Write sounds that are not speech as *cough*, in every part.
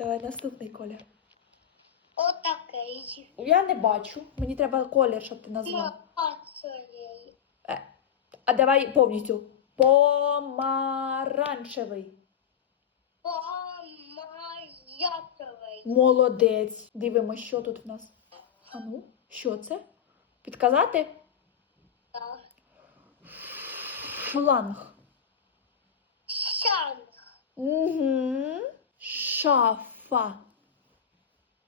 Давай наступний колір. Отакий. Я не бачу. Мені треба колір, щоб ти назвав. Е, А давай повністю. Помаранчевий. Помаятовий. Молодець. Дивимося, що тут в нас. А ну, що це? Підказати? Так. Шланг. Шанг. Угу. Шафа.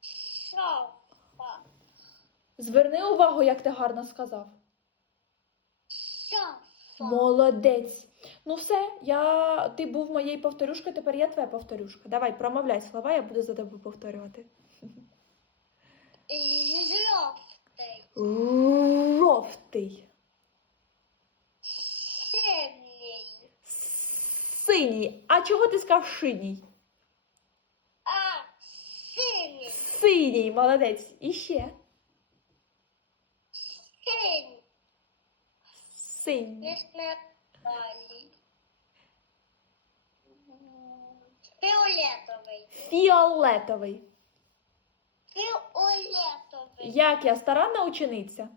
Шафа. Зверни увагу, як ти гарно сказав. Шафа. Молодець. Ну все, я... ти був моєю повторюшкою, тепер я твоя повторюшка. Давай, промовляй слова, я буду за тобою повторювати. Жовтий. Жовтий. Синій. Синій. А чого ти сказав шиній? А, синій. Молодець. І ще. Синій. Синій. Фіолетовий. Фіолетовий. Фіолетовий. Як я старанна учениця?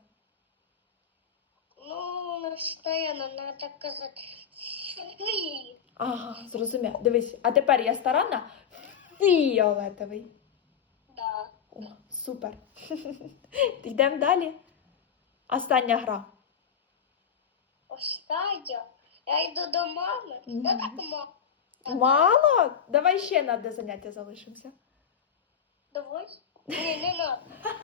Ну, настоянно надо казати. Фі. Ага, зрозумів. Дивись, а тепер я старанна? Фіолетовий. Супер. *laughs* Йдемо далі. Остання гра. Остання. Я йду до мами. Угу. Я так мама. Мало? Давай ще на одне заняття залишимося. Давай. Ні, не надо.